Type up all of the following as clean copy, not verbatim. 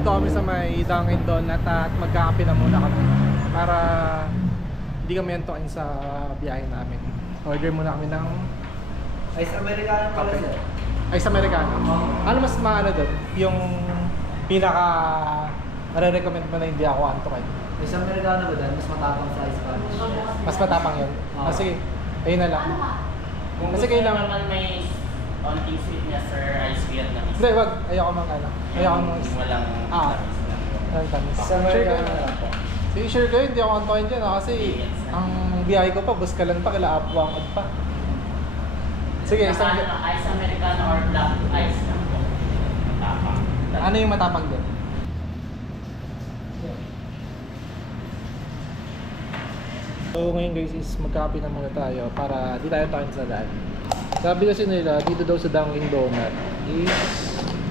dito kami sa may Dunkin Donut at magkakape na muna kami para hindi kami antukin sa biyahe namin. Order muna kami ng Ice Americano pala sir. Ice Americano. Ano mas maano doon? Yung pinaka recommend mo na hindi ako antukin. Ice Americano ba dahil mas matapang sa ice Spanish? Mas matapang yun? Ah, sige, ayun na lang. Kung Kasi gusto kailangan naman may onting sweetness sir, ice Vietnamese. Hindi, wag. Ayoko mang ano. Ayoko mang Yung walang Ah. tamis lang. Walang tamis. Ice Sure kayo? Americano na lang po. Sige, sure kayo. Hindi ako antukin dyan. Kasi ang biyahe ko pa, Buskalan pa, kila Apuangad pa. Sige, isang... Ice Americano or black ice lang po. Matapang. Ano yung matapang din? So ngayon guys is magkape na muna tayo para di tayo takin sa daan. Sabi kasi nila dito daw sa Dunkin Donut is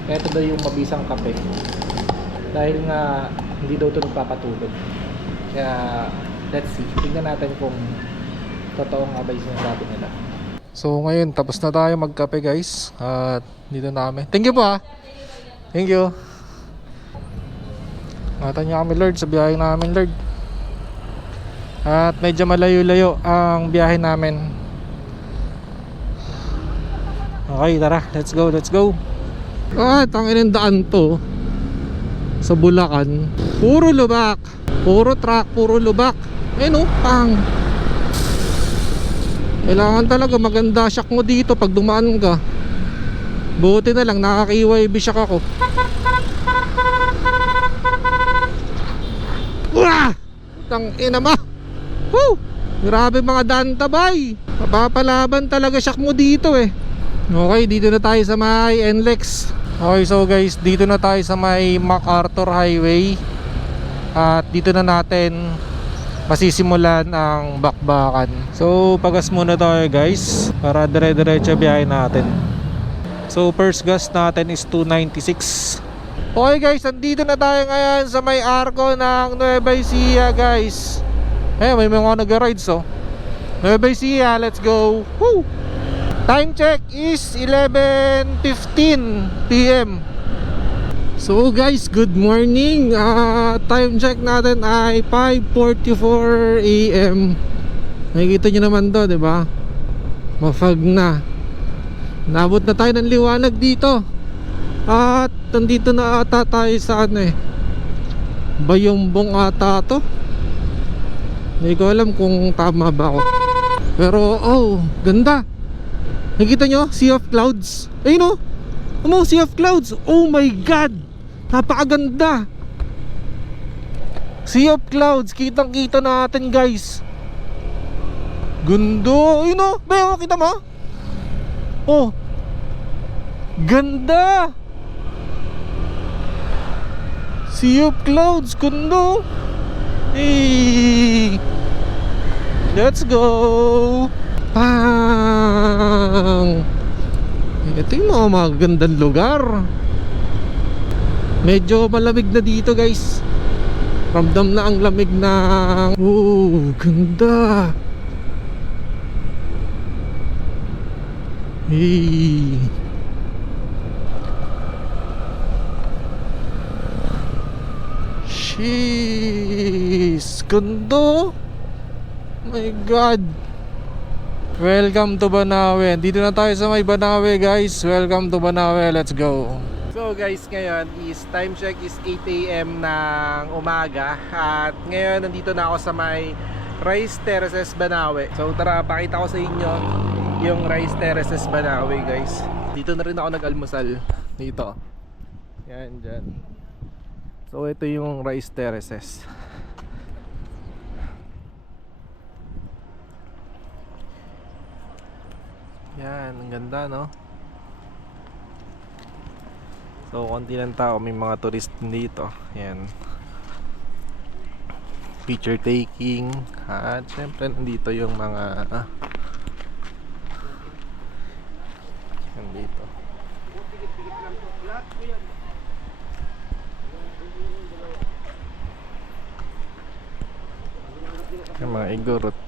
eto daw yung mabisang kape. Dahil nga hindi daw ito nagpapatulog. Kaya let's see. Tingnan natin kung totoo nga ba yung sinasabi nila. So ngayon tapos na tayo magkape guys. At dito na kami. Thank you po ha. Thank you. Ngatan niya kami Lord sa biyahe namin Lord. At medyo malayo-layo ang biyahe namin. Okay, tara, let's go, let's go. Tangin ng daan to sa Bulacan. Puro lubak, puro truck, puro lubak. Ayun pang. Kailangan talaga maganda shock mo dito pag dumaan ka. Buti na lang nakaka-EYB shock ako. Wah! Tangina mo. Woo! Grabe mga daan tabay. Mapapalaban talaga shock mo dito eh. Okay, dito na tayo sa may NLEX. Okay, so guys, dito na tayo sa may MacArthur Highway. At dito na natin masisimulan ang bakbakan. So, pagas muna tayo guys para dire-diretso biyahe natin. So, first gas natin is 296. Okay guys, nandito na tayo ngayon sa may arko ng Nueva Ecija guys. May mga nag-rides oh. Nueva Ecija, let's go. Woo! Time check is 11:15 PM. So guys, good morning. Time check natin ay 5:44 AM. Nakikita nyo naman to, 'di ba? Mafag na. Nabot na tayo ng liwanag dito. At nandito na ata tayo sa ano eh, Bayumbong ata to. Hindi ko alam kung tama ba ako. Pero ganda. Nakita nyo? Sea of Clouds. Ayun o, Sea of Clouds. Oh my God, napakaganda. Sea of Clouds, kitang kita natin guys. Gundo. Ayun o, bayo, kita mo? Oh, ganda. Sea of Clouds, gundo. Hey, let's go. Pang. Ito yung mga magandang lugar. Medyo malamig na dito guys. Ramdam na ang lamig ng ganda. Hey. Sheesh, ganda. My God. Welcome to Banawe. Dito na tayo sa may Banawe guys. Welcome to Banawe. Let's go. So guys, ngayon is time check is 8 AM ng umaga. At ngayon nandito na ako sa may Rice Terraces Banawe. So tara, pakita ko sa inyo yung Rice Terraces Banawe guys. Dito na rin ako nag-almusal. Dito. Yan, dyan. So ito yung Rice Terraces. Yan, ang ganda no. So konti lang tao, may mga turist dito. Yan, picture taking. At syempre nandito yung mga nandito yung mga igorot.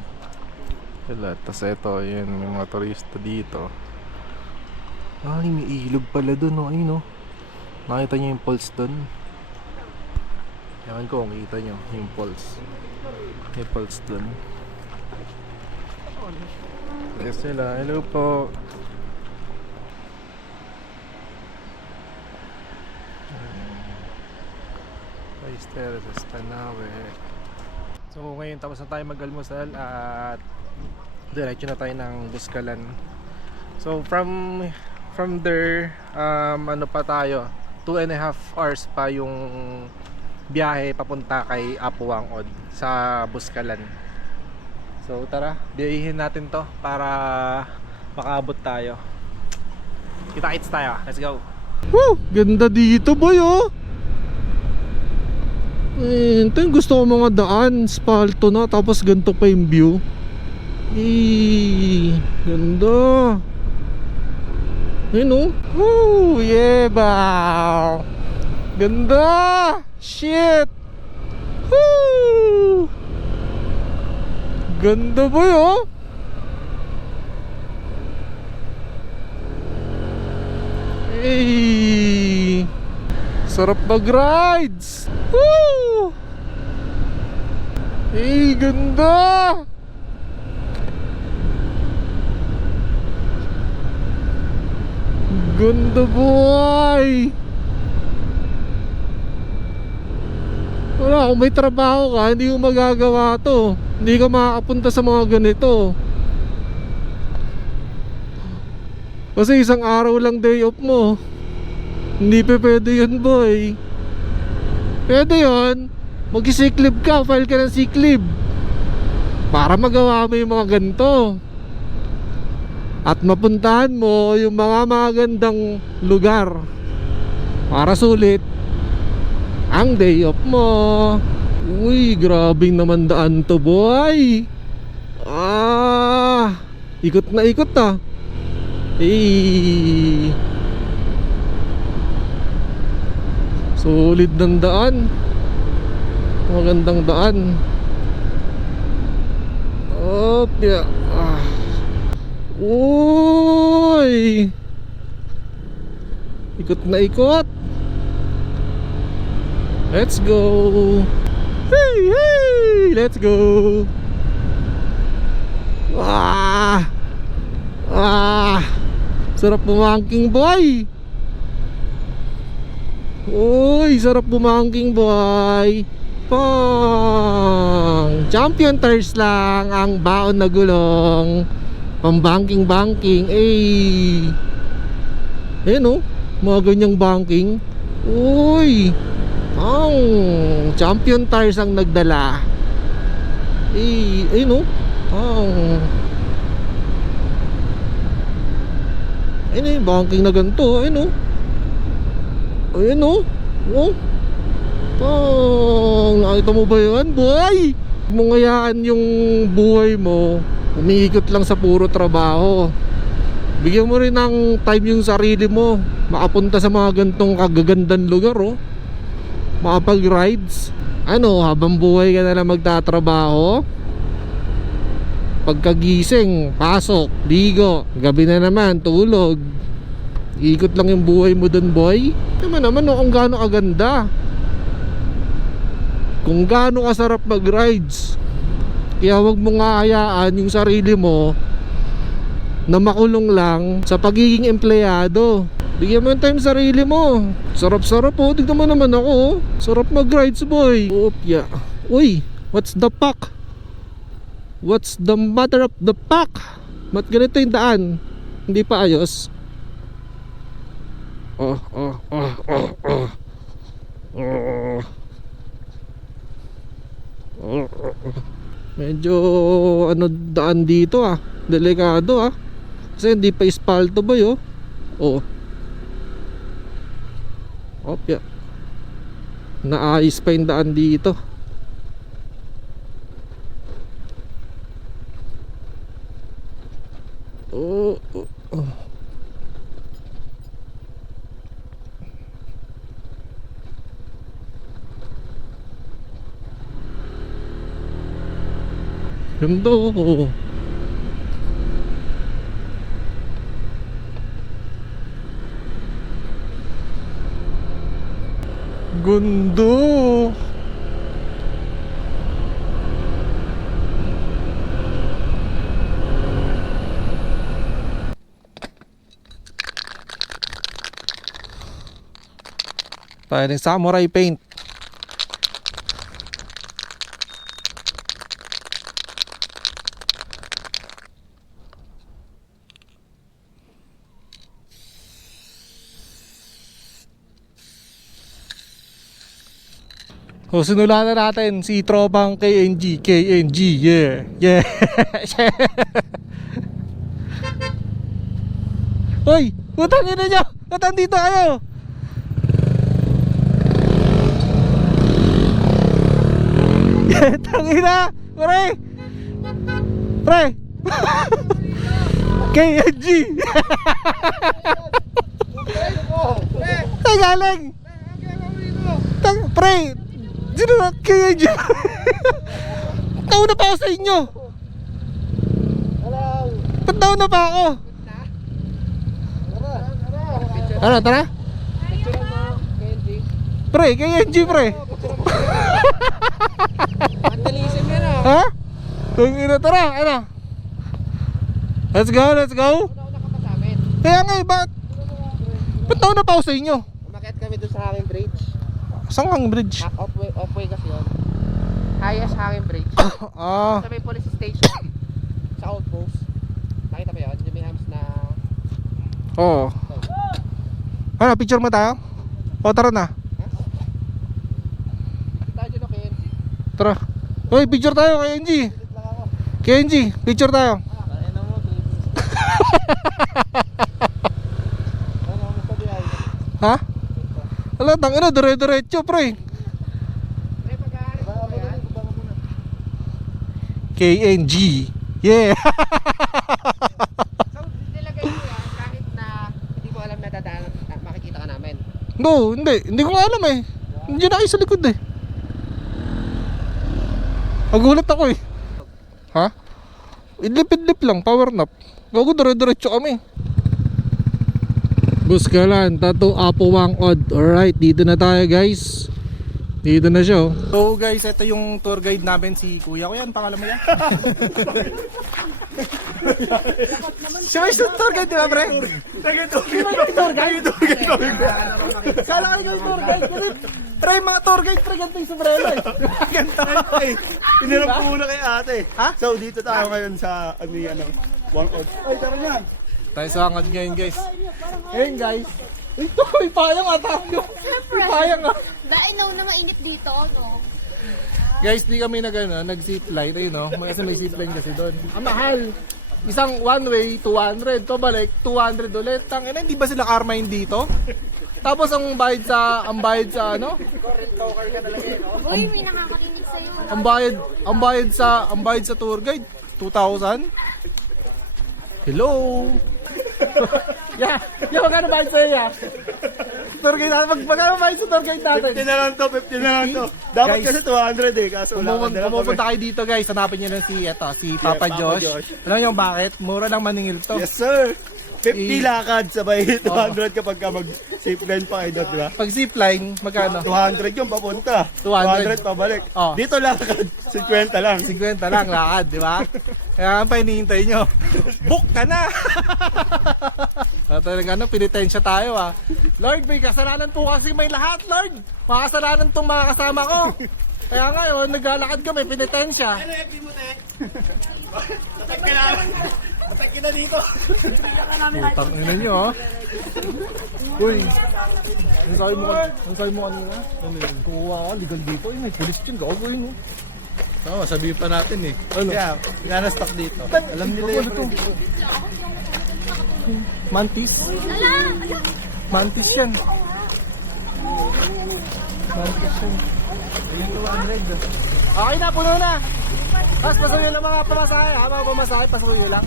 Tapos ito, yun, may mga turista dito. Ay, may ilog pala dun, no? Ayun, no? Nakita nyo yung pulse dun? Ewan ko kung kita nyo yung pulse. May pulse dun. Yes sila. Hello po. Oyster sa Tanawe. So ngayon tapos na tayo mag-almusal at diretso na tayo ng Buskalan. So from there ano pa tayo, 2.5 hours pa yung biyahe papunta kay Apuang Od sa Buskalan. So tara, biyahihin natin to para makaabot tayo. Kita-kits tayo, let's go. Woo! Ganda dito boy oh. Ito yung gusto ko mga daan, spalto na tapos ganito pa yung view. Ganda. Ayun oh. Woo! Yeah ba. Ganda. Shit. Woo! Ganda ba yun? Hey! Sarap mag-rides! Woo! Hey, ganda! Ganda boy! Wala, kung may trabaho ka, hindi mo magagawa to. Hindi ka makakapunta sa mga ganito. Kasi isang araw lang day off mo. Hindi pa pwede yun boy. Pwede yun, mag-sick leave ka, file ka ng sick leave para magawa mo yung mga ganito. At mapuntahan mo yung mga magandang lugar para sulit ang day off mo. Uy, grabing naman daan to boy. Ikot na ikot ah. Solid ng daan. Magandang daan. Yeah. Uy, ikot na ikot. Let's go. Hey, hey, let's go. Sarap bumangking boy. Uy, sarap bumangking boy. Pang champion tires lang ang baon na gulong. Pambangking-bangking. Ayan o, mga ganyang banking. Uy, ang champion tires ang nagdala. Ayun o. Ayun o, banking na ganito. Ayun o. Ayun o. Nakita mo ba yun, boy? Huwag mong ngayaan yung buhay mo umiikot lang sa puro trabaho. Bigyan mo rin ng time yung sarili mo, makapunta sa mga gantong kagagandang lugar oh. Makapag-rides. Habang buhay ka na lang magtatrabaho, pagkagising, pasok, ligo, gabi na naman, tulog. Ikot lang yung buhay mo dun boy. Naman kung gaano kaganda, kung gaano kasarap mag-rides. Kaya wag mo nga hayaan yung sarili mo na makulong lang sa pagiging empleyado. Bigyan mo yung time sarili mo. Sarap-sarap oh, tignan mo naman ako oh. Sarap mag-rides boy. Yeah. Uy, what's the pack? What's the matter of the pack? Ba't ganito yung daan? Hindi pa ayos. Medyo daan dito ah, delikado ah. Kasi hindi pa ispalto ba yo? Yeah. Naayos pa yung daan dito. Ganda oh. Ganda. Tayo ng samurai paint. So sinulan na natin si tropang KNG, yeah, yeah. Hoy, putang ina nyo, ba't andito kayo? Tangina, pre, pre, KNG. Ay galing. Pre, sino na KNG? Nauna pa ako sa inyo. Ba't nauna pa ako? Ano, tara? Pre, KNG pre. Vandalism yan ah. Ha? Tungina, tara, ano? Let's go, let's go. Kaya nga eh, ba't nauna pa ako sa inyo? Umakyat kami doon sa hanging bridge. Saan ang bridge? Off-way kasi yun. Highest hanging bridge. Ah, Sa may police station. Sa outpost. Nakita mo yun? Yung may hams na... oo. Ano, picture mo tayo? O, tara na. Tayo dyan o KNG. Tara. Uy, picture tayo kay NG. KNG, picture tayo. Ano mo? Ano mo sa diay? Ha? Wala, tangina, dire-diretso, pre. May pag-aarit mo yan? KNG. Yeah. So, nilagay mo yan kahit na hindi mo alam na dadaan, makikita ka namin. No, hindi ko nga alam eh. Hindi na kayo sa likod eh. Nagulat ako eh. Ha? Idlip-idlip lang, power nap. Gago, dire-diretso kami. Buskalan, Tattoo Apo Wang Odd. Alright, dito na tayo guys. Dito na siya oh. So guys, ito yung tour guide namin, si Kuya. Kuya, ano pangalan mo yan? Siya yung tour guide, diba pre? Tour guide? Sala kayo yung tour guide. Pre, mga tour guide, pre, ganito yung sombrero eh. Pinirap ko muna kay ate. Ha? So dito tayo ngayon sa Wang Odd. Ay, tara niyan. Tayo sa hangad ngayon guys. Ayun guys. Ito, may payang tayo. May payang ah. Dainaw na mainit dito, no? Guys, di kami nag-zipline, ayun no. Kasi may zipline kasi doon. Ang mahal. Isang one way, 200. To balik, 200 ulit. Tangina, hindi ba sila Carmine dito? Tapos ang bayad sa ano? Uy, may nakakarinig sa'yo. Ang bayad sa tour guide, 2,000. Hello. Yeah, magkano bayad sa'yo ya? Tour guide natin, magkano bayad sa tour guide natin? 50 na lang to, 50 na lang to. Dapat Guys, kasi 200 eh, kaso wala ka dala Pumupunta kayo dito guys, hanapin nyo lang si Papa Papa Josh. Josh. Alam nyo bakit? Mura lang maningil to. Yes sir. 50 lakad sabay 200 kapag ka mag-safe line pa kayo doon, di ba? Pag zipline, magkano? 200 yung papunta. 200 pabalik. Oh. Dito lakad, 50 lang. 50 lang lakad, di ba? Kaya ang pa hinihintay nyo. Book ka na! Talaga pinitensya tayo ah. Lord, may kasalanan po kasi may lahat, Lord. Makasalanan tong mga kasama ko. Kaya ngayon, naglalakad kami, pinitensya. Ano FB mo, te? Tatag ka na. Tatag ka na dito. Putang ina nyo ah. Uy, ang sabi mo kanina? Ano yun? Kuha ka, legal dito. Ay, may police yun, gago yun oh. Oo, sabihin pa natin eh. Ano? Kaya, nana-stock dito. Alam nila Ano yun. to? Mantis? Ala! Mantis yan. Mantis yan. Okay na, puno na. Tapos pasuyo lang mga pamasahe ha, mga pamasahe, pasuyo lang.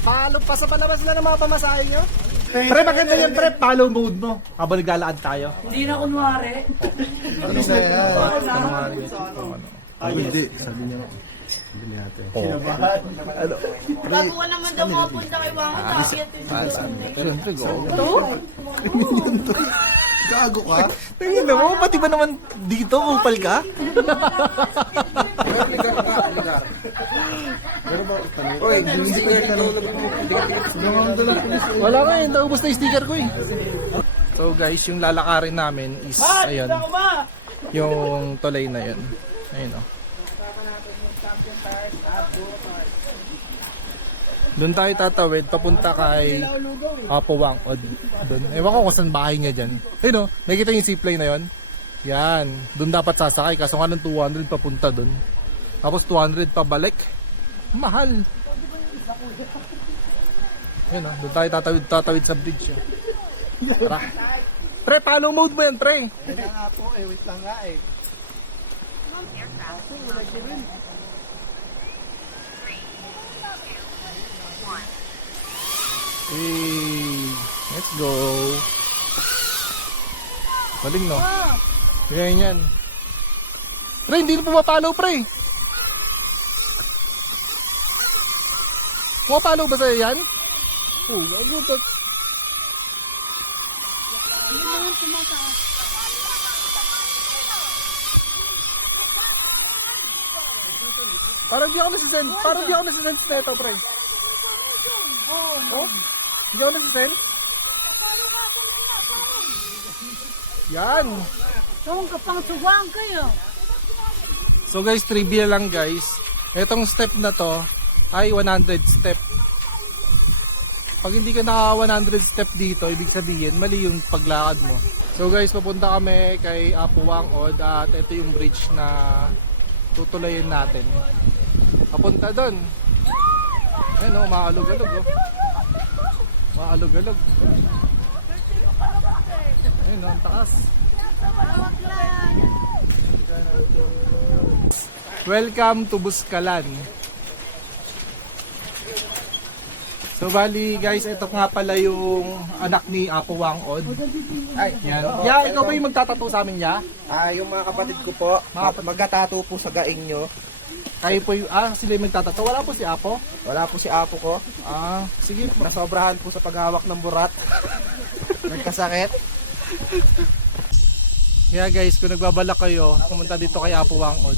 Sa palabas na ng mga pamasahe nyo. Pre, maganda yan pre, follow mode mo. Habang naglalakad tayo. Hindi na kunwari. Bago ka naman daw makapunta kay Wangit, Siyempre, go. Gago ka? Tingin na mo, pati ba naman dito, upal ka? Wala nga eh, naubos na yung sticker ko eh. So guys, yung lalakarin namin is, ayun, yung tulay na yun. Ayun o. Doon tayo tatawid, papunta kay Wangod. Doon. Ewan ko kung saan bahay niya dyan. Ayun o, nakikita yung zipline na yun? Yan. Doon dapat sasakay, kaso nga ng 200 papunta doon. Tapos 200 pabalik. Mahal. Ayun o, doon tayo tatawid sa bridge. Tara. Pre, follow mode mo yan, pre. Kaya nga po eh, wait lang nga eh. Hey, let's go. Maling no? Ganyan yan. Pre, hindi na pumapalaw, pre. Pumapalaw ba sa'yo yan? Oh, ano ba? Parang di ako nasisense. Parang di ako nasisense na ito, pre. Oh? Hindi ako nasisense? Yan. Kung kapang suwang kayo. So guys, trivia lang guys. Etong step na to ay 100 step. Pag hindi ka naka 100 step dito, ibig sabihin mali yung paglakad mo. So guys, papunta kami kay Wangod at ito yung bridge na tutulayin natin. Papunta doon. Ayun o, maalog-alog o. Maalog-alog. Ayun o, ang taas. Welcome to Buskalan. So bali guys, ito nga pala yung anak ni Wangod. Ay, Yan. Ya, ikaw ba yung magtatato sa amin ya? yung mga kapatid ko po, magkatato po sa gaing nyo. Kayo po yung, sila yung magtatato. Wala po si Apo? Wala po si Apo ko. Sige po. Nasobrahan po sa paghawak ng burat. Nagkasakit. Kaya guys, kung nagbabalak kayo, pumunta dito kay Wangod.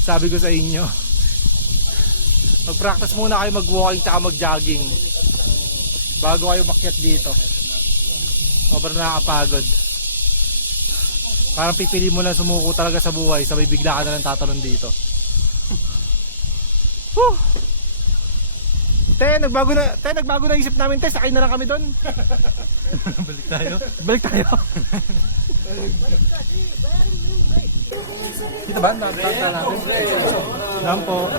Sabi ko sa inyo, mag-practice muna kayo mag-walking tsaka mag-jogging bago kayo makyat dito. Sobrang nakakapagod. Parang pipili mo lang sumuko talaga sa buhay, sabay bigla ka na lang tatalon dito. Whew! Nagbago na isip namin, te, sakay na lang kami doon. Balik tayo. Kita ba? Tanta natin. Dam po.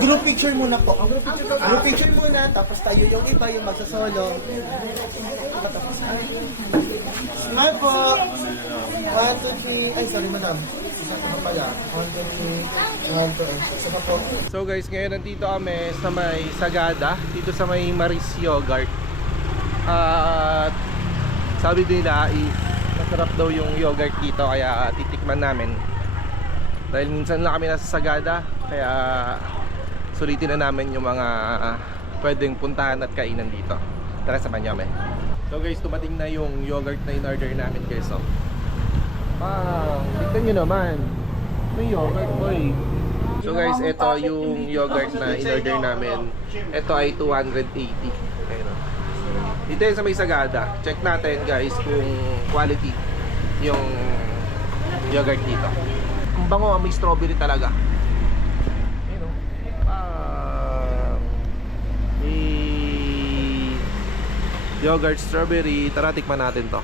Group picture muna po. Group picture muna, tapos tayo yung iba yung magsasolo. Smile po. 1, 2, 3. Ay, sorry madam. Isa pa pala. 1, 2, 3. 1, 2, isa pa po. So guys, ngayon nandito kami sa may Sagada, dito sa may Maris Yogurt. At sabi nila is masarap daw yung yogurt dito, kaya titikman namin. Dahil minsan lang kami nasa Sagada, kaya sulitin na namin yung mga pwedeng puntahan at kainan dito. Tara, samahan niyo kami. So guys, tumating na yung yogurt na in-order namin guys. So, tignan nyo naman. May yogurt boy. So guys, ito yung yogurt na in-order namin. Ito ay 280. Ayun. Dito yun sa may Sagada. Check natin guys kung quality yung yogurt dito. Ang bango, may strawberry talaga. Ayun o. May yogurt strawberry. Tara, tikman natin to.